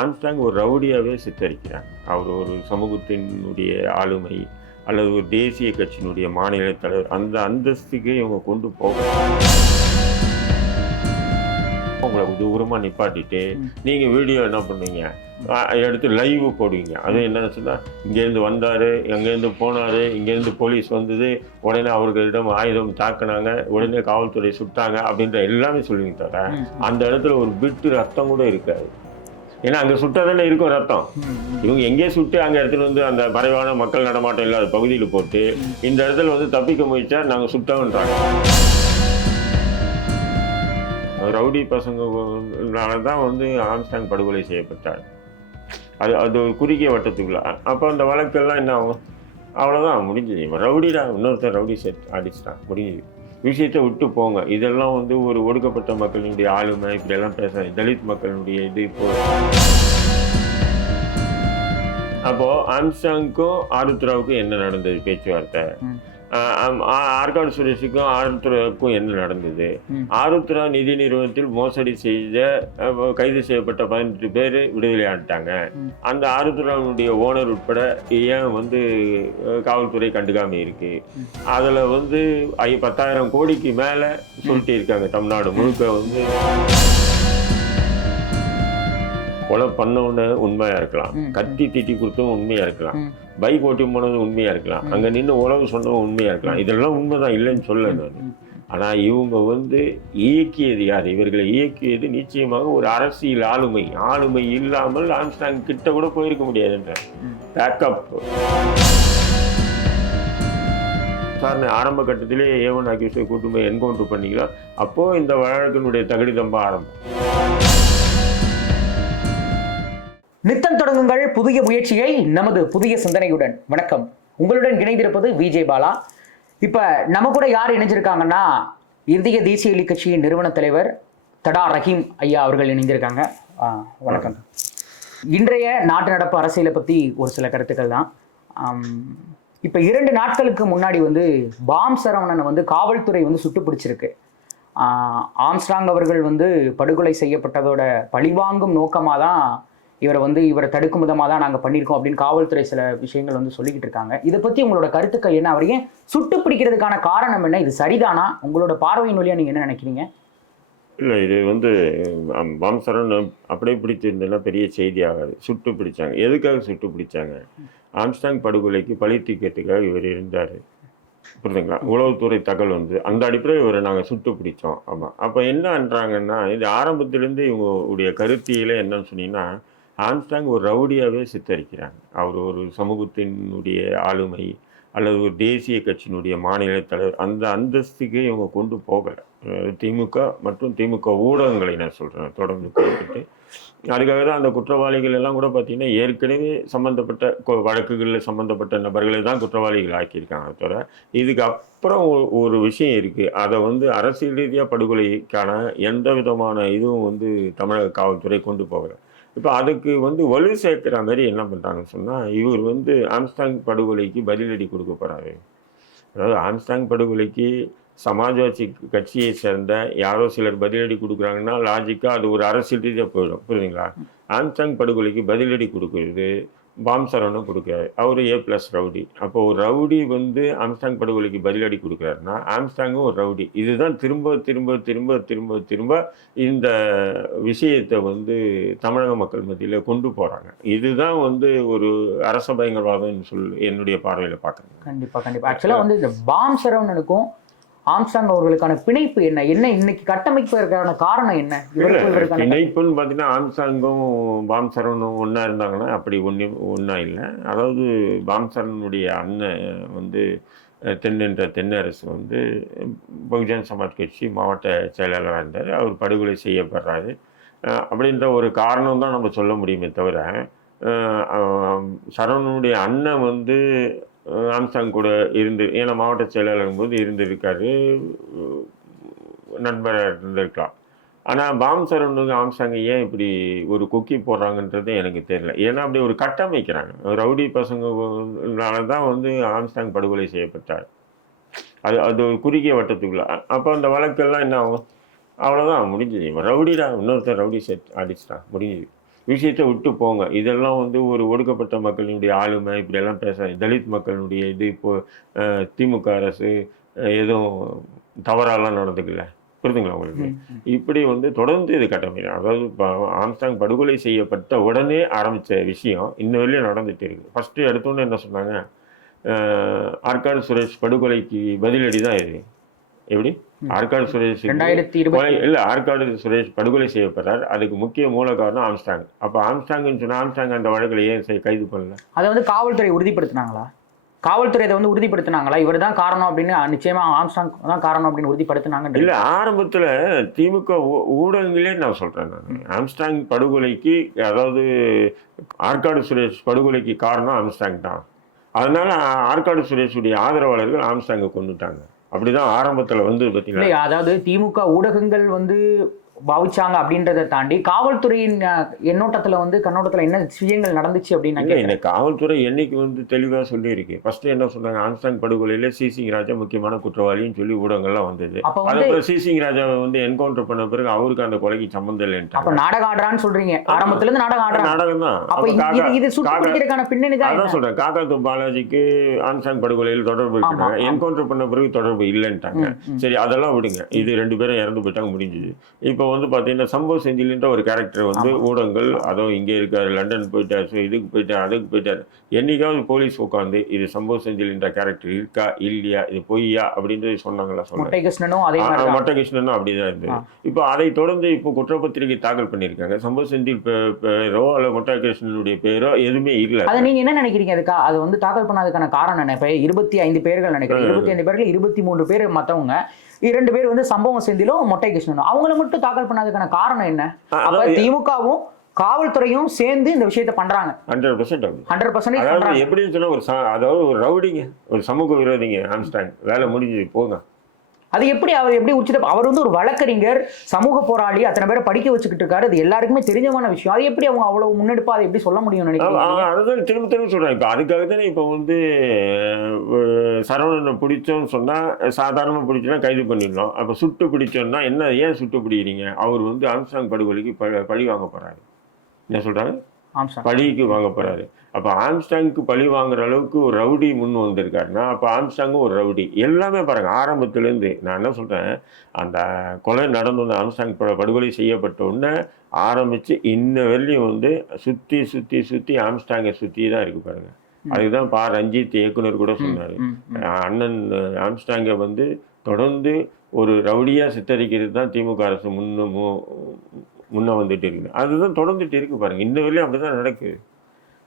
Armstrong ஒரு ரவுடியாகவே சித்தரிக்கிறாங்க. அவர் ஒரு சமூகத்தினுடைய ஆளுமை அல்லது ஒரு தேசிய கட்சியினுடைய மாநில தலைவர். அந்த அந்தஸ்துக்கு இவங்க கொண்டு போக உங்களை தூரமாக நிப்பாட்டிட்டு நீங்கள் வீடியோ என்ன பண்ணுவீங்க எடுத்து லைவ் போடுவீங்க. அது என்ன சொன்னால் இங்கேருந்து வந்தார் எங்கேருந்து போனார் இங்கேருந்து போலீஸ் வந்தது உடனே அவர்களிடம் ஆயுதம் தாக்குனாங்க உடனே காவல்துறை சுட்டாங்க அப்படின்ற எல்லாமே சொல்லுவீங்க தவிர அந்த இடத்துல ஒரு பிட்டு ரத்தம் கூட இருக்காது. ஏன்னா அங்கே சுட்டாதானே இருக்கும் ரத்தம். இவங்க எங்கேயே சுட்டு அங்கே எடுத்துட்டு வந்து அந்த மறைவான மக்கள் நடமாட்டம் இல்லாத பகுதியில் போட்டு இந்த இடத்துல வந்து தப்பிக்க முயற்சா நாங்கள் சுட்டோன்றாங்க. ரவுடி பசங்கனால தான் வந்து ஆம்ஸ்டாங் படுகொலை செய்யப்பட்டார். அது அது ஒரு குறுகிய வட்டத்துக்குள்ள. அப்போ அந்த வழக்கெல்லாம் என்ன ஆகும்? அவ்வளோதான் முடிஞ்சது. ரவுடிடா இன்னொருத்தர் ரவுடி செட் அடிச்சிட்டான் முடிஞ்சது. விஷயத்தை விட்டு போங்க. இதெல்லாம் வந்து ஒரு ஒடுக்கப்பட்ட மக்களினுடைய ஆளுமை இப்படியெல்லாம் பேச தலித் மக்களினுடைய இது இப்போ. அப்போது ஆம்சாங்க்கும் ஆருத்ராவுக்கும் என்ன நடந்தது பேச்சுவார்த்தை? ம். ஆஹ் ஆம், ஆ- ஆற்காடு சுரேஷுக்கும் ஆருத்ராவுக்கும் என்ன நடந்தது. ஆருத்ரா நிதி நிறுவனத்தில் மோசடி செய்த கைது செய்யப்பட்ட பதினெட்டு பேர் விடுதலையாட்டாங்க ம். அந்த ஆருத்ராவுடைய ஓனர் உட்பட ஏன் வந்து காவல்துறை கண்டுக்காம இருக்கு. அதில் வந்து ஐ பத்தாயிரம் கோடிக்கு மேலே சொல்லிட்டு இருக்காங்க தமிழ்நாடு முழுக்க வந்து கொலை பண்ணவன உண்மையா இருக்கலாம். கத்தி தீட்டி கொடுத்தவன் உண்மையா இருக்கலாம். பைக் ஓட்டி போனது உண்மையா இருக்கலாம். அங்க நின்று உழவு சொன்னவன் உண்மையா இருக்கலாம். இதெல்லாம் உண்மைதான் இல்லைன்னு சொல்ல. ஆனா இவங்க வந்து இயக்கியது யார்? இவர்களை இயக்கியது நிச்சயமாக ஒரு அரசியல் ஆளுமை. ஆளுமை இல்லாமல் ஆம்ஸ்டாங் கிட்ட கூட போயிருக்க முடியாதுன்ற. ம். பேக்கப் சார் ஆரம்ப கட்டத்திலே ஏவன் அக்யூஸை கூட்டு போய் என்கவுண்டர் பண்ணீங்களா? அப்போ இந்த வழக்கினுடைய தகுதிதம்ப ஆரம்பம். நித்தம் தொடங்குங்கள் புதிய முயற்சியை நமது புதிய சிந்தனையுடன். வணக்கம். உங்களுடன் இணைந்திருப்பது விஜய் பாலா இப்ப நம்ம கூட யார் இணைஞ்சிருக்காங்கன்னா இந்திய தேசிய லீக் கட்சியின் நிறுவன தலைவர் தடா ரஹீம் ஐயா அவர்கள் இணைந்திருக்காங்க. வணக்கம். இன்றைய நாட்டு நடப்பு அரசியலை பத்தி ஒரு சில கருத்துக்கள் தான். இப்போ இப்ப இரண்டு நாட்களுக்கு முன்னாடி வந்து பாம் சரவணனை வந்து காவல்துறை வந்து சுட்டு பிடிச்சிருக்கு. ஆம்ஸ்ட்ராங் அவர்கள் வந்து படுகொலை செய்யப்பட்டதோட பழிவாங்கும் நோக்கமாக தான் இவரை வந்து இவரை தடுக்கும் விதமாக தான் நாங்கள் பண்ணியிருக்கோம் அப்படின்னு காவல்துறை சில விஷயங்கள் வந்து சொல்லிக்கிட்டு இருக்காங்க. இதை பற்றி உங்களோட கருத்துக்கள் என்ன? அவர் ஏன் சுட்டு பிடிக்கிறதுக்கான காரணம் என்ன? இது சரிதானா? உங்களோட பார்வையின் வழியாக நீங்கள் என்ன நினைக்கிறீங்க? இல்லை இது வந்து மாம்சரன் அப்படியே பிடிச்சிருந்ததுன்னா பெரிய செய்தி ஆகாது. சுட்டு பிடிச்சாங்க. எதுக்காக சுட்டு பிடிச்சாங்க? ஆம்ஸ்டாங் படுகொலைக்கு பழி டிக்கெட்டுக்காக இவர் இருந்தார். புரியுதுங்களா? உளவுத்துறை தகவல் வந்து அந்த அடிப்படையில் இவரை நாங்கள் சுட்டு பிடிச்சோம். ஆமாம் அப்போ என்னன்றாங்கன்னா இது ஆரம்பத்திலேருந்து இவங்க உடைய கருத்தியில் என்னன்னு சொன்னீங்கன்னா ஆம்ஸ்டாங் ஒரு ரவுடியாகவே சித்தரிக்கிறாங்க. அவர் ஒரு சமூகத்தினுடைய ஆளுமை அல்லது ஒரு தேசிய கட்சியினுடைய மாநில தலைவர். அந்த அந்தஸ்துக்கு இவங்க கொண்டு போகலை. திமுக மற்றும் திமுக ஊடகங்களை நான் சொல்கிறேன் தொடர்ந்து குறிப்பிட்டு அதுக்காக தான் அந்த குற்றவாளிகள் எல்லாம் கூட பார்த்தீங்கன்னா ஏற்கனவே சம்மந்தப்பட்ட வழக்குகளில் சம்மந்தப்பட்ட நபர்களை தான் குற்றவாளிகள் ஆக்கியிருக்காங்க தவிர இதுக்கு அப்புறம் ஒரு ஒரு விஷயம் இருக்குது அதை வந்து அரசியல் ரீதியாக படுகொலைக்கான எந்த விதமான இதுவும் வந்து தமிழக காவல்துறை கொண்டு போகலை. இப்போ அதுக்கு வந்து வலு சேர்க்குற மாதிரி என்ன பண்ணுறாங்கன்னு சொன்னால் இவர் வந்து ஆம்ஸ்டாங் படுகொலைக்கு பதிலடி கொடுக்க போகிறாரு அதாவது ஆம்ஸ்டாங் படுகொலைக்கு சமாஜ்வாதி கட்சியை சேர்ந்த யாரோ சிலர் பதிலடி கொடுக்குறாங்கன்னா லாஜிக்காக அது ஒரு அரசியல் ரீதியாக போயிடும். புரியுதுங்களா? ஆம்ஸ்டாங் படுகொலைக்கு பதிலடி கொடுக்குறது பாம் சரவணம் கொடுக்குறாரு. அவர் ஏ ப்ளஸ் ரவுடி. அப்போ ஒரு ரவுடி வந்து ஆம்ஸ்டாங் படுகொலைக்கு பதிலடி கொடுக்குறாருன்னா ஆம்ஸ்டாங்கும் ஒரு ரவுடி. இதுதான் திரும்ப திரும்ப திரும்ப திரும்ப திரும்ப இந்த விஷயத்தை வந்து தமிழக மக்கள் மத்தியில் கொண்டு போகிறாங்க இதுதான் வந்து ஒரு அரச பயங்கரவாதம் சொல் என்னுடைய பார்வையில் பார்க்குறேன் கண்டிப்பாக கண்டிப்பாக ஆக்சுவலாக வந்து இந்த பாம் சரவணனுக்கும் ஆம்ஸ்டாங் அவர்களுக்கான பிணைப்பு என்ன? என்ன இன்னைக்கு கட்டமைப்பதற்கான காரணம் என்ன? இணைப்புன்னு பார்த்தீங்கன்னா ஆம்சாங்கும் பாம் சரவணும் ஒன்றா இருந்தாங்கன்னா அப்படி ஒன்று ஒன்றா இல்லை. அதாவது பாம் சரவனுடைய அண்ணன் வந்து தென்னென்ற தென்னரசு வந்து பகுஜன் சமாஜ் கட்சி மாவட்ட செயலாளராக இருந்தார். அவர் படுகொலை செய்யப்படுறாரு. அப்படின்ற ஒரு காரணம் தான் நம்ம சொல்ல முடியுமே தவிர சரவணனுடைய அண்ணன் வந்து ஆம்சாங் கூட இருந்து ஏன்னா மாவட்ட செயலாளர் போது இருந்திருக்காரு. நண்பராக இருந்திருக்கலாம். ஆனால் பாம் சரவணுக்கு ஆம்சாங்க ஏன் இப்படி ஒரு கொக்கி போடுறாங்கன்றது எனக்கு தெரியல. ஏன்னா அப்படி ஒரு கட்டமைக்கிறாங்க. ரவுடி பசங்கனால தான் வந்து ஆம்சாங் படுகொலை செய்யப்பட்டார். அது அது ஒரு குறுகிய வட்டத்துக்குள்ள. அப்போ அந்த வழக்கெல்லாம் என்ன ஆகும்? அவ்வளோதான் முடிஞ்சது. ரவுடிடா இன்னொருத்தர் ரவுடி செட் அடிச்சிட்டான். முடிஞ்சது. விஷயத்தை விட்டு போங்க. இதெல்லாம் வந்து ஒரு ஒடுக்கப்பட்ட மக்களினுடைய ஆளுமை இப்படியெல்லாம் பேச தலித் மக்களினுடைய இது இப்போ அஹ், திமுக அரசு எதுவும் தவறாலாம் நடந்துக்கல. புரிதுங்களா உங்களுக்கு. இப்படி வந்து தொடர்ந்து இது கட்டமைக்கும் அதாவது இப்போ ஆம்ஸ்டாங் படுகொலை செய்யப்பட்ட உடனே ஆரம்பித்த விஷயம் இன்ன வரையும் நடந்துட்டு இருக்கு ஃபஸ்ட்டு எடுத்தோன்னே என்ன சொன்னாங்க? ஆற்காடு சுரேஷ் படுகொலைக்கு பதிலடி தான் இது. எப்படி? ஆற்காடு சுரேஷ் இல்ல ஆற்காடு சுரேஷ் படுகொலை செய்யப்பட்டார் அதுக்கு முக்கிய மூல காரணம் ஆம்ஸ்டாங். அப்ப ஆம்ஸ்டாங்னு சொன்னா ஆம்ஸ்டாங் அந்த வழக்குல ஏன் கைது பண்ணல? அதை வந்து காவல்துறை உறுதிப்படுத்தினாங்களா? காவல்துறை இதை வந்து உறுதிப்படுத்தினாங்களா? இவர் தான் காரணம் அப்படின்னு நிச்சயமா ஆம்ஸ்டாங் தான் காரணம் அப்படின்னு உறுதிப்படுத்தினாங்க இல்ல ஆரம்பத்துல திமுக ஊடகங்களே நான் சொல்றேன் நான். ஆம்ஸ்டாங் படுகொலைக்கு அதாவது ஆற்காடு சுரேஷ் படுகொலைக்கு காரணம் ஆம்ஸ்டாங் தான். அதனால ஆற்காடு சுரேஷுடைய ஆதரவாளர்கள் ஆம்ஸ்டாங்கை கொண்டுட்டாங்க. அப்படிதான் ஆரம்பத்துல வந்து இல்லையா? அதாவது திமுக ஊடகங்கள் வந்து பாவிச்சாங்க அப்படின்றத தாண்டி காவல்துறையின் எண்ணோட்டத்துல வந்து கண்ணோட்டத்துல என்ன விஷயங்கள் நடந்துச்சு அப்படின்னு. இந்த காவல்துறை என்னைக்கு வந்து தெளிவா சொல்லியிருக்கு. ஃபர்ஸ்ட் என்ன சொன்னாங்க? ஆம்ஸ்டாங் படுகொலையில சிசிங் ராஜா முக்கியமான குற்றவாளின்னு சொல்லி ஊடகங்கள்லாம் வந்தது. அப்ப வந்து அதுக்கப்புறம் சிசிங் ராஜாவை வந்து என்கவுண்டர் பண்ண பிறகு அவருக்கு அந்த கொலைக்கு சம்மந்தம் அப்ப இல்லைன்ட்டாங்க நாடகம் ஆடுறான்னு சொல்றீங்க. ஆரம்பத்துல இருந்து நாடகம் ஆடுறாங்க. நாடகம் தான். அப்ப இது- இது இது சுட்டு காக்கா- பிடிக்கிறதுக்கான பின்னணி தான் அதான்? சொல்றேன். காக்காத்து பாலாஜிக்கு ஆம்ஸ்டாங் படுகொலையில் தொடர்பு இருக்காங்க. என்கவுண்டர் பண்ண பிறகு தொடர்பு இல்லைன்ட்டாங்க. சரி அதெல்லாம் விடுங்க. இது ரெண்டு பேரும் இறந்து போயிட்டாங்க முடிஞ்சுது. இப்போ வந்து பார்த்தீங்கன்னா சம்பவ செந்தில்ன்ற ஒரு கேரக்டர் வந்து. ஊடகங்கள் அதுவும் இங்கே இருக்காரு லண்டன் போயிட்டார் ஸோ இதுக்கு போயிட்டார் அதுக்கு போயிட்டார். என்னைக்காவது போலீஸ் உட்காந்து இது சம்பவ செந்தில்ன்ற கேரக்டர் இருக்கா இல்லையா இது பொய்யா அப்படின்றது சொன்னாங்களா சொன்னாங்க முட்டை கிருஷ்ணனும் அதே மாதிரி தான். இருந்தது. இப்போ அதை தொடர்ந்து இப்போ குற்றப்பத்திரிகை தாக்கல் பண்ணியிருக்காங்க. சம்பவ செந்தில் பே- பேரோ அல்ல மட்டகிருஷ்ணனுடைய பேரோ எதுவுமே இல்லை. அதை நீங்க என்ன நினைக்கிறீங்க அதுக்கா? அது வந்து தாக்கல் பண்ணதுக்கான காரணம் இப்ப இருபத்தி ஐந்து பேர்கள் நினைக்கிறேன். இருபத்தி ஐந்து பேர்கள் இருபத்தி மூன்று பேர் மத்தவங்க. இரண்டு பேர் வந்து சம்பவம் செந்திலும் மொட்டை கிருஷ்ணனும். அவங்கள மட்டும் தாக்கல் பண்ணதுக்கான காரணம் என்ன? அப்ப திமுகவும் காவல்துறையும் சேர்ந்து இந்த விஷயத்தை பண்றாங்க. ஹண்ட்ரட் பர்சன்ட் ஹண்ட்ரட் பர்சன்டேஜ் அதாவது எப்படின்னு சொன்னா ஒரு அதாவது ஒரு ரவுடிங்க ஒரு சமூக விரோதிங்க ஆம்ஸ்டாங். வேலை முடிஞ்சு போங்க. அது எப்படி அவர் எப்படி உச்சித அவர் வந்து ஒரு வழக்கறிஞர் சமூக போராளி அத்தனை பேரை படிக்க வச்சுக்கிட்டு இருக்காரு. அது எல்லாருக்குமே தெரிஞ்சமான விஷயம். அது எப்படி அவங்க அவ்வளவு முன்னெடுப்பா அதை எப்படி சொல்ல முடியும்னு நினைக்கிறேன் அதுதான் திரும்ப திரும்ப சொல்றேன். இப்போ அதுக்காக தானே இப்போ வந்து சரவணனை பிடிச்சோன்னு சொன்னா சாதாரணமாக பிடிச்சோன்னா கைது பண்ணிடணும். அப்போ சுட்டு பிடிச்சோன்னா என்ன ஏன் சுட்டு பிடிக்கிறீங்க? அவர் வந்து அம்சாங் படுகொலைக்கு பழி வாங்க போறாரு. என்ன சொல்றாங்க பழிக்கு வாங்க போறாரு. அப்போ ஆம்ஸ்டாங்க்கு பழி வாங்குற அளவுக்கு ஒரு ரவுடி முன் வந்திருக்காருன்னா அப்போ ஆம்ஸ்டாங்கும் ஒரு ரவுடி. எல்லாமே பாருங்க ஆரம்பத்துலேருந்து நான் என்ன சொல்றேன் அந்த கொலை நடந்தோன்னு ஆம்ஸ்டாங் படுகொலை செய்யப்பட்ட உடனே ஆரம்பிச்சு இன்ன வரையும் வந்து சுத்தி சுத்தி சுத்தி ஆம்ஸ்டாங்கை சுத்தி தான் இருக்கு பாருங்க. அதுதான் பா ரஞ்சித் இயக்குனர் கூட சொன்னாரு. அண்ணன் ஆம்ஸ்டாங்கை வந்து தொடர்ந்து ஒரு ரவுடியா சித்தரிக்கிறது தான் திமுக அரசு முன்ன மு- முன்ன வந்துட்டு இருக்கு அதுதான் தொடர்ந்துட்டு இருக்கு பாருங்க. இன்ன வரையும் அப்படிதான் நடக்குது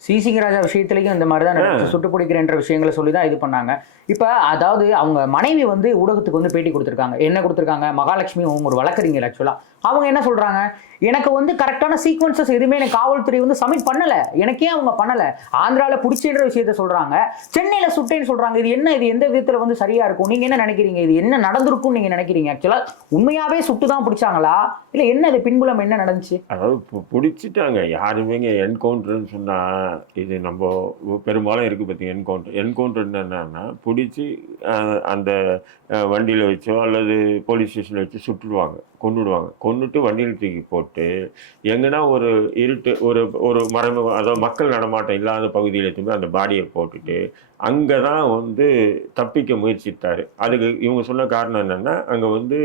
சிசிங்க ராஜா விஷயத்துலயும் இந்த மாதிரி தான் சுட்டு பிடிக்கிறேன்ற விஷயங்களை சொல்லி தான் இது பண்ணாங்க. இப்போ அதாவது அவங்க மனைவி வந்து ஊடகத்துக்கு வந்து பேட்டி கொடுத்துருக்காங்க. என்ன கொடுத்துருக்காங்க? மகாலட்சுமி அவங்க ஒரு வழக்கறிஞர் ஆக்சுவலாக அவங்க என்ன சொல்கிறாங்க எனக்கு வந்து கரெக்டான சீக்வன்சஸ் எதுவுமே எனக்கு காவல்துறை வந்து சப்மிட் பண்ணலை. எனக்கே அவங்க பண்ணலை. ஆந்திராவில் பிடிச்சின்ற விஷயத்த சொல்கிறாங்க சென்னையில் சுட்டேன்னு சொல்கிறாங்க இது என்ன? இது எந்த விதத்தில் வந்து சரியாக இருக்கும்? நீங்கள் என்ன நினைக்கிறீங்க? இது என்ன நடந்திருக்கும்னு நீங்கள் நினைக்கிறீங்க? ஆக்சுவலாக உண்மையாகவே சுட்டு தான் பிடிச்சாங்களா? இல்லை என்ன இது? பின்புலம் என்ன நடந்துச்சு? அதாவது பு- பிடிச்சிட்டாங்க. யாருமே என்கவுண்டர்னு சொன்னால் இது நம்ம பெரும்பாலும் இருக்குது பார்த்தீங்க என்கவுண்டர் என்கவுண்டர் என்னன்னா பிடிச்சி அந்த வண்டியில் வச்சோ அல்லது போலீஸ் ஸ்டேஷனில் வச்சு சுட்டுடுவாங்க. கொன்னுடுவாங்க. கொண்டுட்டு வண்டியில் தூக்கி போட்டு எங்கன்னா ஒரு இருட்டு ஒரு ஒரு மறைமுக அதாவது மக்கள் நடமாட்டம் இல்லாத பகுதியில் எடுத்துட்டு அந்த பாடியை போட்டுட்டு அங்கே தான் வந்து தப்பிக்க முயற்சித்தார். அதுக்கு இவங்க சொன்ன காரணம் என்னென்னா அங்கே வந்து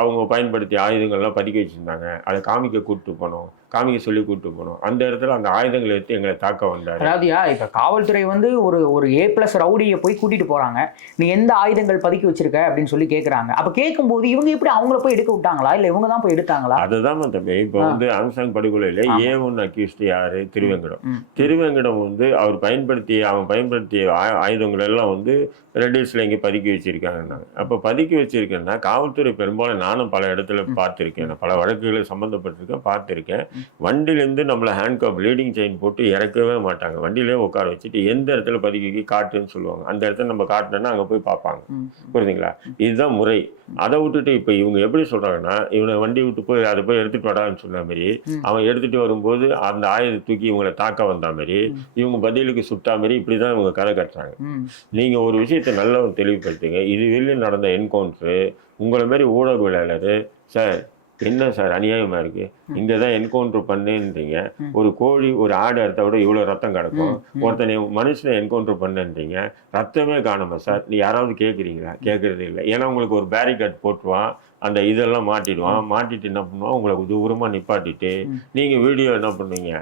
அவங்க பயன்படுத்திய ஆயுதங்கள்லாம் பதுக்கி வச்சுருந்தாங்க. அதை காமிக்க கூப்பிட்டு போனோம். காமிக்க சொல்லி கூப்பிட்டு போனோம். அந்த இடத்துல அங்கே ஆயுதங்களை எடுத்து எங்களை தாக்க வந்தார். அதாவதுயா இப்ப காவல்துறை வந்து ஒரு ஒரு ஏ பிளஸ் ரவுடியை போய் கூட்டிட்டு போறாங்க. நீ எந்த ஆயுதங்கள் பதுக்கி வச்சிருக்க? அப்படின்னு சொல்லி கேக்குறாங்க. அப்ப கேட்கும்போது இவங்க எப்படி அவங்கள போய் எடுக்க விட்டாங்களா? இல்ல இவங்க தான் போய் எடுத்தாங்களா? அதுதான் தம்பி இப்போ. வந்து ஆம்சாங் படுகொலையில். ஏ ஒன் அக்யூஸ்ட் யாரு? திருவேங்கடம். திருவேங்கடம் வந்து அவர் பயன்படுத்திய அவன் பயன்படுத்திய ஆயுதங்கள் எல்லாம் வந்து ரெட் ஹில்ஸில் இங்கே பதுக்கி வச்சிருக்காங்கன்னாங்க அப்போ பதுக்கி வச்சிருக்கேன்னா காவல்துறை பெரும்பாலும் நானும் பல இடத்துல பார்த்துருக்கேன். நான் பல வழக்குகளில் சம்மந்தப்பட்டிருக்கேன் பார்த்துருக்கேன். வண்டியிலேருந்து நம்மளை ஹேண்ட்காப் ப்ளீடிங் செயின் போட்டு இறக்கவே மாட்டாங்க. வண்டியிலே உட்கார வச்சுட்டு எந்த இடத்துல பதுக்கி காட்டுன்னு சொல்லுவாங்க. அந்த இடத்துல நம்ம காட்டினோன்னா அங்கே போய் பார்ப்பாங்க. புரியுதுங்களா? இதுதான் முறை. அதை விட்டுட்டு இப்போ இவங்க எப்படி சொல்றாங்கன்னா இவனை வண்டி விட்டு போய் அதை போய் எடுத்துட்டு வாடான்னு சொன்ன மாதிரி. அவன் எடுத்துட்டு வரும்போது அந்த ஆயுத தூக்கி இவங்களை தாக்க வந்த மாதிரி இவங்க பதிலுக்கு சுட்டா மாதிரி இப்படி தான் இவங்க கதை கட்டுறாங்க. ம். நீங்க ஒரு விஷயத்தை நல்லா தெளிவுபடுத்துங்க. இது வெளியில் நடந்த என்கவுண்டரு உங்களை மாதிரி ஊடகவியலாளர் சார் என்ன சார் அநியாயமா இருக்கு? இங்க தான் என்கவுண்டர் பண்ணுன்றீங்க. ஒரு கோழி ஒரு ஆடு அறுத்தா விட இவ்வளவு ரத்தம் கிடக்கும். ஒருத்தனை மனுஷனை என்கவுண்டர் பண்ணுன்றீங்க. ரத்தமே காணுமா சார். நீ யாராவது கேட்குறீங்களா கேட்கறது இல்லை. ஏன்னா உங்களுக்கு ஒரு பேரிகார்ட் போட்டுருவான். அந்த இதெல்லாம் மாட்டிடுவான். மாட்டிட்டு என்ன பண்ணுவான்? உங்களுக்கு தூரமா நிப்பாட்டிட்டு நீங்க வீடியோ என்ன பண்ணுவீங்க?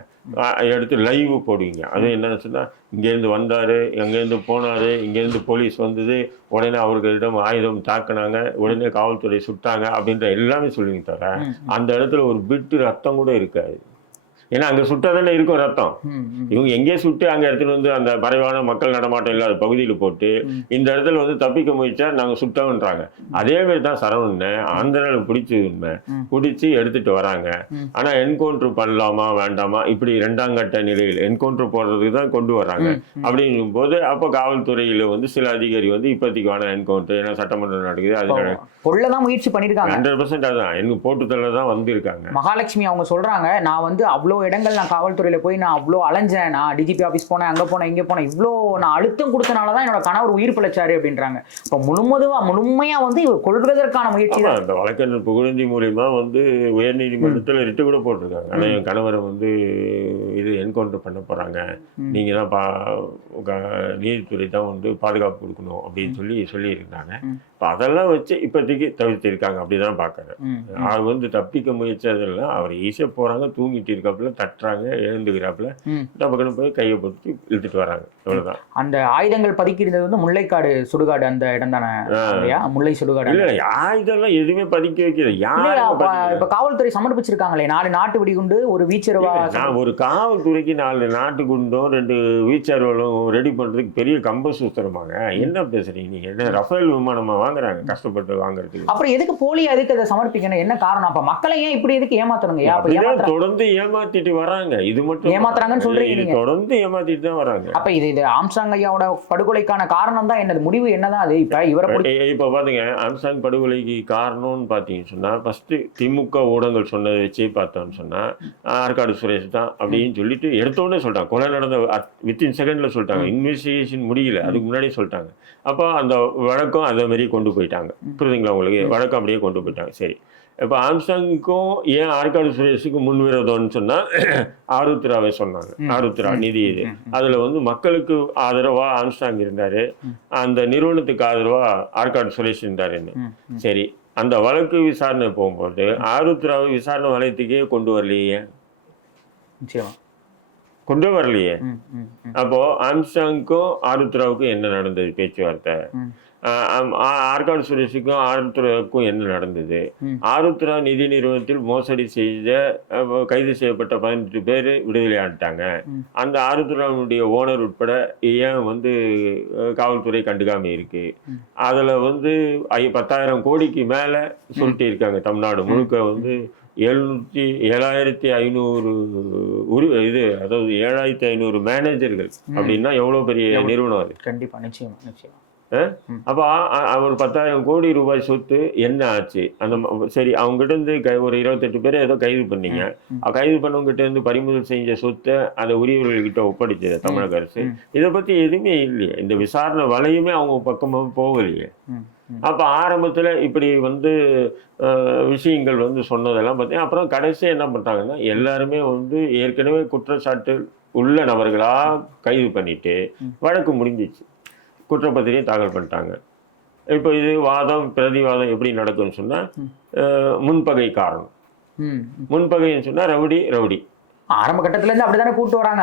எடுத்து லைவ் போடுவீங்க. அது என்ன சொன்னா இங்கேருந்து வந்தாரு எங்கேருந்து போனாரு இங்கேருந்து போலீஸ் வந்தது உடனே அவர்களிடம் ஆயுதம் தாக்குனாங்க உடனே காவல்துறை சுட்டாங்க அப்படின்ற எல்லாமே சொல்லுவீங்க தவிர அந்த இடத்துல ஒரு பிட்டு ரத்தம் கூட இருக்காது. ஏன்னா அங்க சுட்டாதானே இருக்கும் ரத்தம். இவங்க எங்கேயே சுட்டு அங்க எடுத்துட்டு வந்து அந்த மறைவான மக்கள் நடமாட்டம் இல்லாத பகுதியில போட்டு இந்த இடத்துல வந்து தப்பிக்க முயற்சா நாங்க சுட்டோன்றாங்க. அதே மாதிரி தான் சரவணனை ஆந்திராவில் பிடிச்சி உண்மை. பிடிச்சி எடுத்துட்டு வராங்க. ம். ஆனா என்கவுண்டர் பண்ணலாமா வேண்டாமா? இப்படி இரண்டாம் கட்ட நிலையில் என்கவுண்டர் போடுறதுக்கு தான் கொண்டு வர்றாங்க அப்படிங்கும் போது அப்போ காவல்துறையில வந்து சில அதிகாரி வந்து இப்போதைக்கு வேணாம் என்கவுண்டர் ஏன்னா சட்டமன்றம் நடக்குது அது கொல்லதான் முயற்சி பண்ணிருக்காங்க. ஹண்ட்ரட் பர்சன்ட் அதான். எனக்கு போட்டுத்தல தான் வந்திருக்காங்க. மகாலட்சுமி அவங்க சொல்றாங்க நான் வந்து அவ்வளோ இடங்கள் நான் காவல்துறையில போய் நான் அவ்வளோ அலைஞ்சேன். நான் டிஜிபி ஆஃபீஸ் போனேன் அங்க போனேன் இங்க போனேன். இவ்வளோ நான் அழுத்தம் கொடுத்தனால தான் என்னோட கணவர் உயிர் பிழைச்சாரு அப்படின்றாங்க. இப்போ முழுமதுவா முழுமையா வந்து இவர் கொள்வதற்கான முயற்சி தான். இந்த வழக்கறிஞர் புகழேந்தி மூலியமா வந்து உயர்நீதிமன்றத்தில் ரிட்டு கூட போட்டிருக்காங்க. ஆனா என் கணவரை வந்து இது என்கவுண்டர் பண்ண போறாங்க. ம். நீங்க தான் பா நீதித்துறை தான் வந்து பாதுகாப்பு கொடுக்கணும் அப்படின்னு சொல்லி சொல்லியிருந்தாங்க. இப்போ அதெல்லாம் வச்சு இப்போதைக்கு தவிர்த்திருக்காங்க. அப்படிதான் பார்க்கறேன் ம், அவர் வந்து தப்பிக்க முயற்சியதெல்லாம் அவர் ஈஸியாக போறாங்க தூங்கிட்டு இருக்காப்புல தட்டுறாங்க எழுந்துக்கிறாப்புல ம். டபக்குன்னு போய் கையை பொறுத்து இழுத்துட்டு வராங்க. அவ்வளவுதான் அந்த ஆயுதங்கள் பதுக்கியிருந்தது வந்து முல்லைக்காடு சுடுகாடு அந்த இடம் தானே முல்லை சுடுகாடு இல்ல இதெல்லாம் எதுவுமே பதுக்கி யாரும் அப்ப இப்ப காவல்துறை சமர்ப்பிச்சிருக்காங்களே நாலு நாட்டு வெடிகுண்டு ஒரு வீச்சரவா? ஒரு காவல்துறைக்கு நாலு நாட்டு குண்டும் ரெண்டு வீச்சார்களும் ரெடி பண்றதுக்கு பெரிய கம்ப சூத்திரமாங்க. என்ன பேசுறீங்க நீங்க? என்ன ரஃபேல் விமானமா வாங்குறாங்க கஷ்டப்பட்டு வாங்குறதுக்கு? அப்புறம் எதுக்கு போலி எதுக்கு அதை சமர்ப்பிக்கணும்? என்ன காரணம்? அப்ப மக்களை ஏன் இப்படி எதுக்கு ஏமாத்தணுங்க? தொடர்ந்து ஏமாத்திட்டு வராங்க. இது மட்டும் ஏமாத்துறாங்கன்னு சொல்றீங்க. தொடர்ந்து ஏமாத்திட்டு தான் வராங்க. அப்ப இது இது ஆம்சாங் ஐயாவோட படுகொலைக்கான காரணம் தான் என்னது? முடிவு என்னதான் அது? இப்ப இவரை இப்ப பாருங்க. ஆம்சாங் படுகொலைக்கு காரணம்னு பாத்தீங்கன்னு சொன்னா ஃபர்ஸ்ட் திமுக ஊடகங்கள் சொன்னதை வச்சே பார்த்தோம்னு சொன்னா ஆற்காடு சுரேஷ் தான் அப்படின்னு சொல்லிட்டு எடுத்த உடனே சொல்லிட்டாங்க கொலை நடந்த வித்தின் செகண்ட்ல சொல்லிட்டாங்க. இன்வெஸ்டிகேஷன் முடியல. அதுக்கு முன்னாடியே சொல்லிட்டாங்க. அப்போ அந்த வழக்கம் அதே மாதிரி கொண்டு போயிட்டாங்க. புரியுதுங்களா உங்களுக்கு? வழக்கம் அப்படியே கொண்டு போயிட்டாங்க. சரி. இப்போ ஆம்சாங்குக்கும் ஏன் ஆற்காடு சுரேஷுக்கும் முன்விரோதம்னு சொன்னா ஆருத்ராவை சொன்னாங்க. ஆருத்ரா நிதி இது. அதுல வந்து மக்களுக்கு ஆதரவா ஆம்ஸ்டாங் இருந்தாரு. அந்த நிறுவனத்துக்கு ஆதரவா ஆற்காடு சுரேஷ் இருந்தாருன்னு. சரி அந்த வழக்கு விசாரணை போகும்போது ஆருத்ராவை விசாரணை வளையத்துக்கே கொண்டு வரலையே? நிச்சயமா. கொண்டு வரலையே? அப்போ ஆம்ஸ்டாங்க்கும் ஆருத்ராவுக்கும் என்ன நடந்தது பேச்சுவார்த்தை? ம். ஆஹ் ஆம், ஆ- ஆற்காடு சுரேஷுக்கும் ஆருத்ராவுக்கும் என்ன நடந்தது. ஆருத்ரா நிதி நிறுவனத்தில் மோசடி செய்த கைது செய்யப்பட்ட பதினெட்டு பேர் விடுதலையாட்டாங்க ம். அந்த ஆருத்ராவுடைய ஓனர் உட்பட ஏன் வந்து காவல்துறை கண்டுக்காம இருக்கு. அதுல வந்து ஐ- பத்தாயிரம் கோடிக்கு மேல சொல்லிட்டு இருக்காங்க தமிழ்நாடு முழுக்க வந்து. எழுநூற்றி ஏழாயிரத்தி ஐநூறு உரு இது அதாவது ஏழாயிரத்தி ஐநூறு மேனேஜர்கள் அப்படின்னா எவ்வளவு பெரிய நிறுவனம் அது? கண்டிப்பா நிச்சயமா நிச்சயமா. அப்போ அவர் பத்தாயிரம் கோடி ரூபாய் சொத்து என்ன ஆச்சு? அந்த சரி அவங்ககிட்ட இருந்து கை ஒரு இருபத்தெட்டு பேரை ஏதோ கைது பண்ணீங்க. கைது பண்ணவங்ககிட்ட இருந்து பறிமுதல் செஞ்ச சொத்தை அந்த உரியவர்கள்கிட்ட ஒப்படைச்சது தமிழக அரசு. இதை பத்தி எதுவுமே இல்லையே. இந்த விசாரணை வலையுமே அவங்க பக்கமா போகலையே. அப்ப ஆரம்பத்துல இப்படி வந்து விஷயங்கள் வந்து சொன்னதெல்லாம் பார்த்தீங்கன்னா அப்புறம் கடைசி என்ன பண்றாங்கன்னா எல்லாருமே வந்து ஏற்கனவே குற்றச்சாட்டு உள்ள நபர்களா கைது பண்ணிட்டு. வழக்கு முடிஞ்சிச்சு. குற்றப்பத்திரிகை தாக்கல் பண்ணிட்டாங்க. இப்போ இது வாதம் பிரதிவாதம் எப்படி நடக்கும்னு சொன்னா ம். அஹ், முன்பகை காரணம். முன்பகைன்னு சொன்னா ரவுடி ரவுடி. ஆரம்ப கட்டத்துல இருந்து அப்படிதானே கூட்டு வராங்க.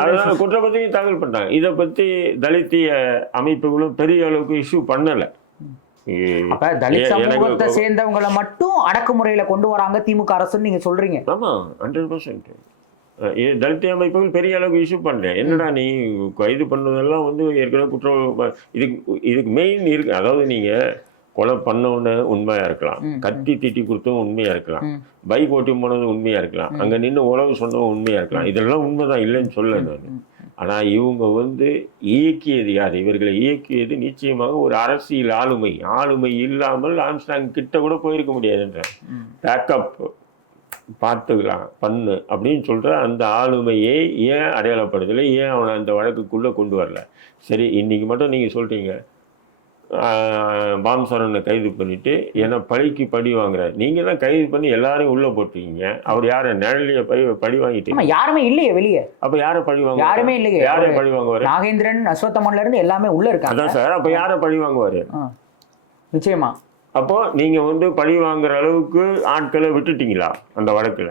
அதனால குற்றப்பத்திரிகை தாக்கல் பண்ணிட்டாங்க. இதை பத்தி தலித்திய அமைப்புகளும் பெரிய அளவுக்கு இஷ்யூ பண்ணல. அப்ப தலித் சமூகத்தை சேர்ந்தவங்களை மட்டும் அடக்குமுறையில கொண்டு வராங்க திமுக அரசுன்னு நீங்க சொல்றீங்க. ஆமா ஹண்ட்ரட் பர்சன்ட் தலித் அமைப்புகள் பெரிய அளவுக்கு இஷ்யூ பண்ணல. என்னடா நீ கைது பண்ணதெல்லாம் வந்து ஏற்கனவே குற்றம் இதுக்கு இதுக்கு மெயின் இருக்கு. அதாவது நீங்க கொலை பண்ணவன உண்மையா இருக்கலாம். கத்தி தீட்டி கொடுத்தவன் உண்மையா இருக்கலாம். பைக் ஓட்டி போனது உண்மையா இருக்கலாம். அங்க நின்று உழவு சொன்னவன் உண்மையா இருக்கலாம். இதெல்லாம் உண்மைதான் இல்லைன்னு சொல்ல நான். ம், ஆனா இவங்க வந்து இயக்கியது யார்? இவர்களை இயக்கியது நிச்சயமாக ஒரு அரசியல் ஆளுமை. ஆளுமை இல்லாமல் ஆம்ஸ்டாங் கிட்ட கூட போயிருக்க முடியாதுன்ற. பேக்கப் பார்த்துக்கலாம் பண்ணு அப்படின்னு சொல்ற அந்த ஆளுமையை ஏன் அடையாளப்படுத்தலை? ஏன் அவனை அந்த வழக்குக்குள்ள கொண்டு வரல? சரி இன்னைக்கு மட்டும் நீங்க சொல்றீங்க. பாம் சரவணனை கைது பண்ணிட்டு ஏன்னா பழிக்கு படி வாங்குறாரு. நீங்க தான் கைது பண்ணி எல்லாரையும் உள்ள போட்டீங்க அவர் யார? நிழலிய பழி பழி வாங்கிட்டீங்க ஆமா யாருமே இல்லையே வெளியே. அப்ப யார பழி வாங்க யாருமே இல்லையே. யாரை பழி வாங்குவாரு? நாகேந்திரன் அஸ்வத்தமன்ல இருந்து எல்லாமே உள்ள இருக்காங்க. அதான் சார் அப்ப யார பழி வாங்குவாரு. நிச்சயமா. அப்போ நீங்க வந்து பழி வாங்குற அளவுக்கு ஆட்களை விட்டுட்டீங்களா அந்த வழக்குல?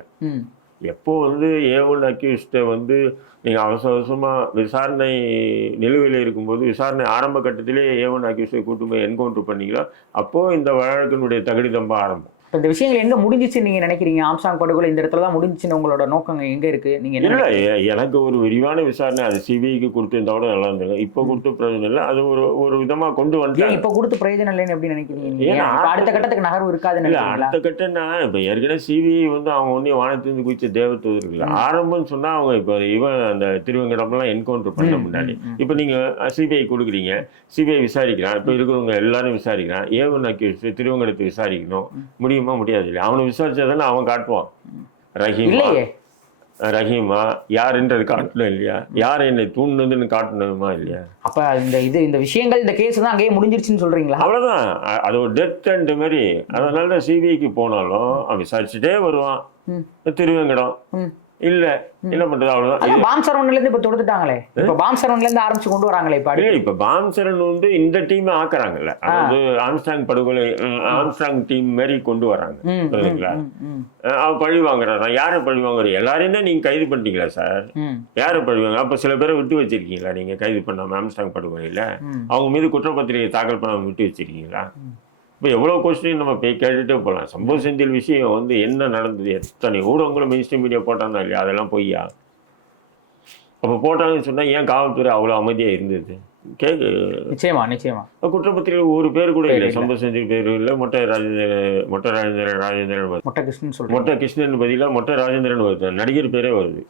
எப்போ வந்து ஏ ஒன் அக்யூஸ்டை வந்து நீங்கள் அவசர அவசரமாக விசாரணை நிலுவையில் இருக்கும்போது விசாரணை ஆரம்ப கட்டத்திலே ஏ ஒன் அக்யூஸ்டை கூட்டு போய் என்கவுண்டர் பண்ணீங்களோ? அப்போது இந்த வழக்கினுடைய தகுதிதம்ப ஆரம்பம். இப்ப இந்த விஷயங்கள் எங்க முடிஞ்சிச்சு நீங்க நினைக்கிறீங்க? ஆம்சாங் படுகொலை இந்த இடத்துல தான் முடிஞ்சுச்சுன்னு உங்களோட நோக்கம் எங்க இருக்கு? நீங்க இல்லை எனக்கு ஒரு விரிவான விசாரணை அது சிபிஐக்கு கொடுத்துருந்தா கூட நல்லா இருந்தது இப்போ கொடுத்து பிரயோஜனம் இல்லை அது ஒரு ஒரு விதமாக கொண்டு வந்துட்டாங்க. இப்ப கொடுத்து பிரயோஜனம் இல்லைன்னு எப்படி நினைக்கிறீங்க நீங்க? அடுத்த கட்டத்துக்கு நகர்வு இருக்காதுன்னு இல்லை அடுத்த கட்டம்னா இப்போ ஏற்கனவே சிபிஐ வந்து அவங்க ஒன்றும் வானத்திலிருந்து குதிச்ச தேவத்தூர் இருக்குல்ல ஆரம்பம்னு சொன்னால் அவங்க இப்போ இவன் அந்த திருவங்கடம்லாம் என்கவுண்டர் பண்ண முன்னாடி. இப்போ நீங்கள் சிபிஐ கொடுக்குறீங்க சிபிஐ விசாரிக்கிறான். இப்போ இருக்கிறவங்க எல்லாரும் விசாரிக்கிறான். ஏவன் அக்யூஸ் திருவங்கடத்தை விசாரிக்கணும். முடியுமா முடியாது இல்லையா அவனை விசாரிச்சா தானே அவன் காட்டுவான். ரஹீமா. ரஹீமா யாருன்றது காட்டணும் இல்லையா? யார் என்னை தூண்டுனதுன்னு காட்டணுமா இல்லையா? அப்ப இந்த இது இந்த விஷயங்கள் இந்த கேஸ் தான் அங்கேயே முடிஞ்சிருச்சுன்னு சொல்றீங்களா? அவ்வளோதான் அது ஒரு டெத் அண்ட் மாதிரி. அதனால தான் சிபிஐக்கு போனாலும் அவன் விசாரிச்சுட்டே வருவான். திருவேங்கடம். இல்ல. என்ன பண்றது? அவ்வளவுதான். பாம் சரவண்ல இருந்து இப்ப தொடுத்துட்டாங்களே. இப்ப பாம் சரவண்ல இருந்து ஆரம்பிச்சு கொண்டு வராங்களே இப்ப இல்ல. இப்ப பாம்சரன் வந்து இந்த டீம் ஆக்குறாங்கல்ல. அதாவது ஆம்ஸ்டாங் படுகொலை ஆம்ஸ்டாங் டீம் மாதிரி கொண்டு வராங்க. புரியுதுங்களா? அவன் பழி வாங்குறான் யாரை பழி வாங்குற? எல்லாரையும் தான் நீங்க கைது பண்ணிட்டீங்களா சார்? யாரை பழி வாங்க? அப்ப சில பேரை விட்டு வச்சிருக்கீங்களா நீங்க கைது பண்ணாம ஆம்ஸ்டாங் படுகொலையில. அவங்க மீது குற்றப்பத்திரிகை தாக்கல் பண்ணாம விட்டு வச்சிருக்கீங்களா? இப்போ எவ்வளோ கொஸ்டின் நம்ம போய் கேட்டுட்டே போகலாம் சம்பவ செந்தில் விஷயம் வந்து என்ன நடந்தது? எத்தனை ஊடகங்களும் மெயின் மீடியா போட்டாங்க இல்லையா? அதெல்லாம் பொய்யா? அப்போ போட்டாங்கன்னு சொன்னால் ஏன் காவல்துறை அவ்வளோ அமைதியாக இருந்தது? கேக்கு நிச்சயமா நிச்சயமா. குற்றப்பத்திரிகை ஒரு பேர் கூட இல்லை. சம்பவ செந்தில் பேர் இல்லை. மொட்டை ராஜேந்திர மொட்டை ராஜேந்திரன் ராஜேந்திரன் மொட்டை கிருஷ்ணன் மொட்டை கிருஷ்ணன் பதிலாக மொட்டை ராஜேந்திரன் வருது. நடிகர் பேரே வருது.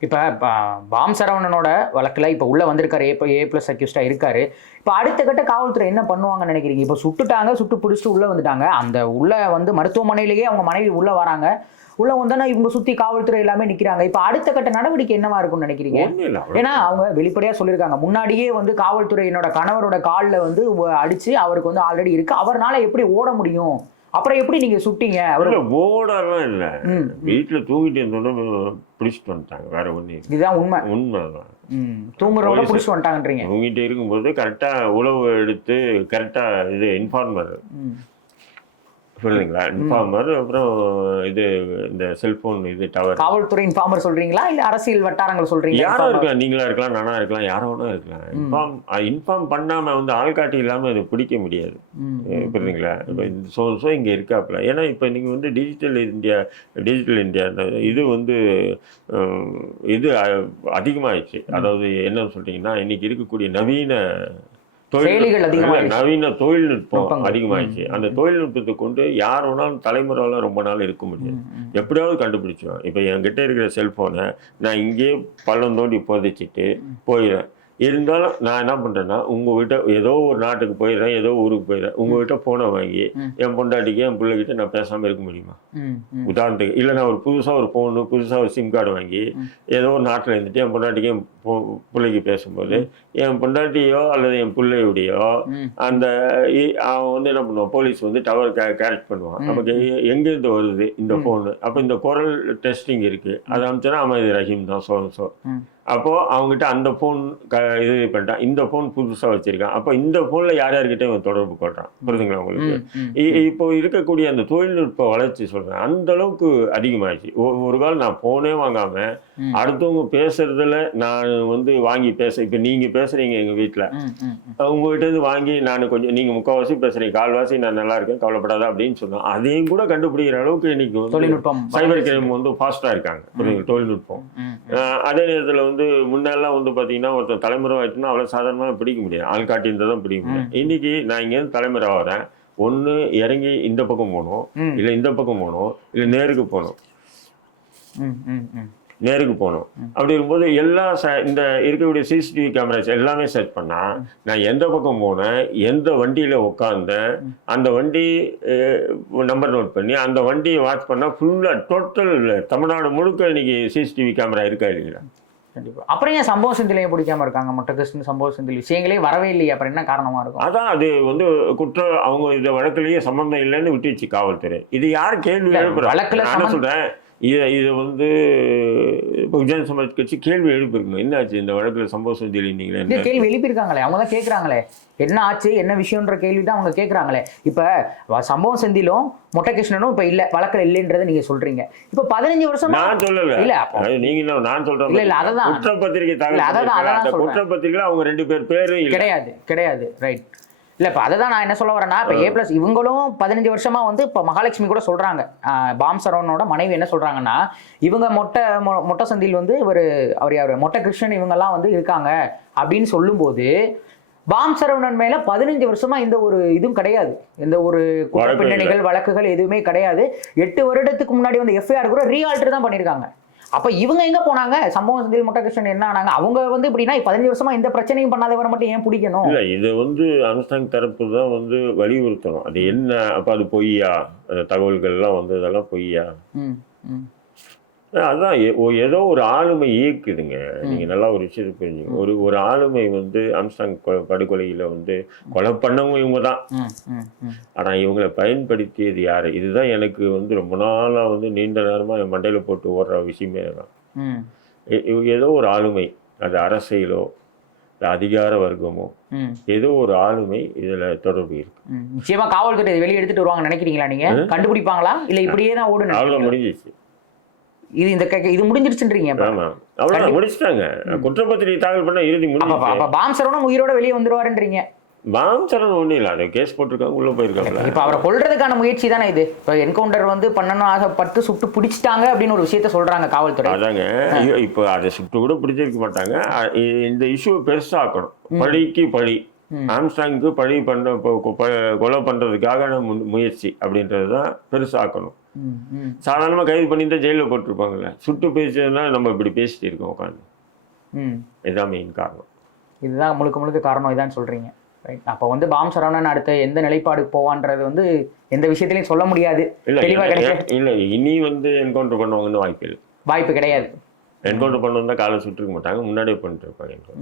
இப்ப ப- பாம் சரவணனோட வழக்குல இப்ப உள்ள வந்திருக்காரு ஏ ஏ பிளஸ் அக்யூஸ்டா இருக்காரு. இப்ப அடுத்த கட்ட காவல்துறை என்ன பண்ணுவாங்கன்னு நினைக்கிறீங்க? இப்ப சுட்டுட்டாங்க சுட்டு பிடிச்சிட்டு உள்ள வந்துட்டாங்க. அந்த உள்ள வந்து மருத்துவமனையிலேயே அவங்க மனைவி உள்ள வராங்க. உள்ள வந்தோன்னா இவங்க சுத்தி காவல்துறை எல்லாமே நிக்கிறாங்க. இப்ப அடுத்த கட்ட நடவடிக்கை என்னவா இருக்கும்னு நினைக்கிறீங்க? ஏன்னா அவங்க வெளிப்படையா சொல்லியிருக்காங்க. முன்னாடியே வந்து காவல்துறையினோட கணவரோட காலில் வந்து அடிச்சு அவருக்கு வந்து ஆல்ரெடி இருக்கு. அவர்னால எப்படி ஓட முடியும்? அப்புறம் எப்படி நீங்க சுட்டீங்க? அவரு ஓடலாம் இல்லை. வீட்டில் தூங்கிட்டு இருந்தோன்னு பிடிச்சிட்டு வந்துட்டாங்க வேற ஒன்றும் இதுதான் உண்மை. உண்மைதான். தூங்குறவங்க பிடிச்சி வந்துட்டாங்கன்றீங்க. தூங்கிட்டு இருக்கும்போது கரெக்டாக உழவு எடுத்து கரெக்டாக இது இன்ஃபார்மர் புரியுதுங்களா இன்ஃபார்மர் அப்புறம் இது இந்த செல்போன் இது டவர் காவல்துறை இன்ஃபார்மர் சொல்றீங்களா? இல்ல அரசியல் வட்டாரங்கள் சொல்றீங்களா? யாரோ informer? இருக்கலாம் நீங்களா இருக்கலாம் நானா இருக்கலாம் யாரோ வேணா இருக்கலாம். இன்ஃபார்ம் இன்ஃபார்ம் பண்ணாம வந்து ஆள்காட்டி இல்லாம அது பிடிக்க முடியாது. புரியுதுங்களா? இப்போ ஸோ ஸோ இங்கே இருக்காப்புல. ஏன்னா இப்போ நீங்கள் வந்து டிஜிட்டல் இந்தியா டிஜிட்டல் இந்தியா இது வந்து இது அதிகமாயிடுச்சு. அதாவது என்ன சொல்றீங்கன்னா இன்னைக்கு இருக்கக்கூடிய நவீன செயலிகள் அதிகமாயிடுச்சு. நவீன தொழில்நுட்பம். அதிகமாயிடுச்சு அந்த தொழில்நுட்பத்தை கொண்டு யார் வேணாலும் தலைமுறையில் ரொம்ப நாள் இருக்க முடியாது. எப்படியாவது கண்டுபிடிச்சிடுவேன் இப்போ என்கிட்ட இருக்கிற செல்ஃபோனை நான் இங்கேயே பள்ளம் தோண்டி புதைச்சிட்டு போயிடுறேன் இருந்தாலும் நான் என்ன பண்ணுறேன்னா உங்கள் வீட்டை ஏதோ ஒரு நாட்டுக்கு போயிடுறேன் ஏதோ ஊருக்கு போயிடுறேன். உங்கள் வீட்டை ஃபோனை வாங்கி. என் பொண்டாட்டிக்கு என் பிள்ளைகிட்ட நான் பேசாமல் இருக்க முடியுமா. உதாரணத்துக்கு இல்லை நான் ஒரு புதுசாக ஒரு ஃபோனு புதுசாக ஒரு சிம் கார்டு வாங்கி ஏதோ ஒரு நாட்டில் இருந்துட்டு என் பொண்டாட்டிக்கு என் பிள்ளைக்கு பேசும்போது என் பொண்டாட்டியோ அல்லது என் பிள்ளையுடையோ. அந்த அவன் வந்து என்ன பண்ணுவான் போலீஸ் வந்து டவர் கேரக்ட் பண்ணுவான். நமக்கு எங்கேருந்து வருது இந்த ஃபோனு அப்போ இந்த குரல் டெஸ்டிங் இருக்கு. அதை அவன் இது ரஹீம் தான் சோ சோ ம். அப்போ அவங்ககிட்ட அந்த ஃபோன் க இது பண்ணிட்டான். இந்த ஃபோன் புதுசாக வச்சிருக்கான். அப்போ இந்த ஃபோனில் யார் யார்கிட்ட இவன் தொடர்பு கொள்றான்? புரியுதுங்களா உங்களுக்கு? இப்போ இருக்கக்கூடிய அந்த தொழில்நுட்ப வளர்ச்சி சொல்றேன். அந்த அளவுக்கு அதிகமாயிடுச்சு. ஒ- ஒரு காலம் நான் போனே வாங்காம ம். அடுத்தவங்க பேசுறதுல நான் வந்து வாங்கி பேச இப்போ நீங்க பேசுறீங்க எங்க வீட்டில் இருந்து வாங்கி நான் கொஞ்சம் நீங்க முக்கால்வாசி பேசுறீங்க. கால்வாசி நான் நல்லா இருக்கேன் கவலைப்படாத அப்படின்னு சொன்னோம் அதையும் கூட கண்டுபிடிக்கிற அளவுக்கு இன்னைக்கு வந்து தொழில்நுட்பம் சைபர் கிரைம் வந்து ஃபாஸ்டா இருக்காங்க? தொழில்நுட்பம். அதே நேரத்தில் வந்து முன்னெல்லாம் வந்து பார்த்தீங்கன்னா ஒருத்தர் தலைமுறை ஆயிட்டுனா அவ்வளோ சாதாரணமாக பிடிக்க முடியாது. ஆள் காட்டியிருந்தால் தான் பிடிக்க முடியும் இன்னைக்கு நான் இங்கேருந்து தலைமுறை வரேன். ஒன்று இறங்கி இந்த பக்கம் போகணும். இல்லை இந்த பக்கம் போகணும். இல்லை நேருக்கு போகணும். நேருக்கு போகணும். அப்படி இருக்கும்போது எல்லா ச இந்த இருக்கக்கூடிய சிசிடிவி கேமராஸ் எல்லாமே செட் பண்ணால் நான் எந்த பக்கம் போனேன் எந்த வண்டியில் உட்காந்தேன் அந்த வண்டி நம்பர் நோட் பண்ணி அந்த வண்டியை வாட்ச் பண்ணால் ஃபுல்லாக டோட்டல் தமிழ்நாடு முழுக்க இன்னைக்கு சிசிடிவி கேமரா இருக்கா இல்லைங்களா கண்டிப்பா. அப்புறம் ஏன் சம்பவ செந்திலையை பிடிக்காம இருக்காங்க? மொட்டை கிருஷ்ணன் சம்பவ செந்தில் விஷயங்களே வரவே இல்லையே. அப்புறம் என்ன காரணமா இருக்கும்? அதான் அது வந்து குற்றம் அவங்க இந்த வழக்குலயே சம்பந்தம் இல்லைன்னு விட்டுச்சு காவல்துறை. இது யார் கேள்வி எழுப்புறா? வழக்குல சொல்றேன்? இதை இது வந்து பகுஜன் சமாஜ் கட்சி கேள்வி எழுப்பிருக்கணும். என்னாச்சு இந்த வழக்குல சம்பவ செந்தில் இந்த நீங்களே கேள்வி எழுப்பியிருக்காங்களே. அவங்க தான் கேட்குறாங்களே என்ன ஆச்சு என்ன விஷயம்ன்ற கேள்வி தான் அவங்க கேட்குறாங்களே இப்போ சம்பவம் செந்திலும் மொட்டை கிருஷ்ணனும் இப்போ இல்லை வழக்கில் இல்லைன்றதை நீங்க சொல்றீங்க. இப்போ பதினஞ்சு வருஷமா நான் சொல்லல. இல்ல அப்போ அது நீங்க என்ன நான் சொல்றேன் இல்ல, இல்ல? அததான். குற்றப்பத்திரிகை அந்த சொல்றேன். குற்றப்பத்திரிகையில அவங்க ரெண்டு பேர் பேரும் கிடையாது கிடையாது. ரைட் இல்லை இப்போ அதை தான் நான் என்ன சொல்ல வரேன்னா இப்போ ஏ ப்ளஸ் இவங்களும் பதினஞ்சு வருஷமா வந்து இப்போ மகாலட்சுமி கூட சொல்றாங்க. ஆஹ் பாம் சரவணனோட மனைவி என்ன சொல்றாங்கன்னா இவங்க மொட்டை மொ- மொட்டை சந்தில் வந்து இவர் அவர் யார்? மொட்டை கிருஷ்ணன் இவங்கெல்லாம் வந்து இருக்காங்க அப்படின்னு சொல்லும்போது பாம் சரவணன் மேல பதினஞ்சு வருஷமா இந்த ஒரு இதுவும் கிடையாது. இந்த ஒரு குற்ற பின்னணிகள் வழக்குகள் எதுவுமே கிடையாது. எட்டு வருடத்துக்கு முன்னாடி வந்து எஃப்ஐஆர் கூட ரீஆல்டர் தான் பண்ணியிருக்காங்க. அப்ப இவங்க எங்க போனாங்க? சம்பவம் செந்தில் மொட்டை கிருஷ்ணன் என்ன ஆனாங்க? அவங்க வந்து இப்படின்னா பதினஞ்சு வருஷமா இந்த பிரச்சனையும் பண்ணாதவரை மட்டும் ஏன் பிடிக்கணும்? இல்ல இது வந்து அனுஷ்டாங் தரப்பு தான் வந்து வலியுறுத்தணும். அது என்ன அப்ப அது பொய்யா? அந்த தகவல்கள்லாம் வந்து இதெல்லாம் பொய்யா ஓ- ஏதோ ஒரு ஆளுமை இயக்குதுங்க நீங்க நல்லா ஒரு விஷயத்தை புரிஞ்சுங்க ஒரு ஒரு ஆளுமை வந்து அம்சாங் படுகொலையில வந்து கொலை பண்ணவங்க இவங்க தான். ம், ம், ம். ஆனா இவங்களை பயன்படுத்தியது யாரு? இதுதான் எனக்கு வந்து ரொம்ப நாளா வந்து நீண்ட நேரமா என் மண்டையில போட்டு ஓடுற விஷயமே தான் ஏதோ ஒரு ஆளுமை. அது அரசியலோ அதிகார வர்க்கமோ ஏதோ ஒரு ஆளுமை இதுல தொடர்பு இருக்கு. நிச்சயமா காவல்துறை வெளியே எடுத்துட்டு வருவாங்க நினைக்கிறீங்களா நீங்க? கண்டுபிடிப்பாங்களா? இல்ல இப்படியே தான் ஓடு அவ்வளவு முடிஞ்சிச்சு இது இந்த க- இது முடிஞ்சிருச்சுன்றீங்க அவ்வளவுதான் முடிச்சிட்டாங்க. குற்றப்பத்திரிகை தாக்கல் பண்ண இறுதி அப்ப பாம் சரவணன் உயிரோட வெளியே வந்துருவாருன்றீங்க. பாம்சரன் ஒண்ணும் இல்ல அதை கேஸ் போட்டிருக்காங்க உள்ள போயிருக்காங்களா இப்ப அவரை கொல்றதுக்கான முயற்சி தானே இது? இப்ப என்கவுண்டர் வந்து பண்ணணும் ஆசைப்பட்டு சுட்டு பிடிச்சிட்டாங்க அப்படின்னு ஒரு விஷயத்த சொல்றாங்க காவல்துறை. அதாங்க இப்போ அதை சுட்டு கூட பிடிச்சிருக்க மாட்டாங்க. இந்த இஷ்யூவை பெருசாக்கணும். பழிக்கு பழி. ஆம்ஸ்டாங்க்கு பழி பண்ண கொலை பண்றதுக்காக மு- முயற்சி அப்படின்றது தான் பெருசாக்கணும். ம், ம், சாதாரணமா கைது பண்ணியிருந்தா ஜெயிலில் போட்டிருப்பாங்கல்ல. சுட்டு பேசியதுனா நம்ம இப்படி பேசிட்டு இருக்கோம் உட்காந்து. இதுதான் மெயின் காரணம். இதுதான் முழுக்க முழுக்க காரணம். இதான் சொல்றீங்க. ரைட் அப்போ வந்து பாம் சரவணன் அடுத்த எந்த நிலைப்பாடு போவான்றது வந்து எந்த விஷயத்திலையும் சொல்ல முடியாது. இல்ல தெளிவா கிடைக்க இல்ல, இனி வந்து என்கவுண்டர் பண்ணுவாங்கன்னு வாய்ப்பு இல்லை. வாய்ப்பு கிடையாது. என்கவுண்டர் பண்ண காலை சுட்டிருக்க மாட்டாங்க. முன்னாடியே பண்ணிட்டு இருப்பாங்க.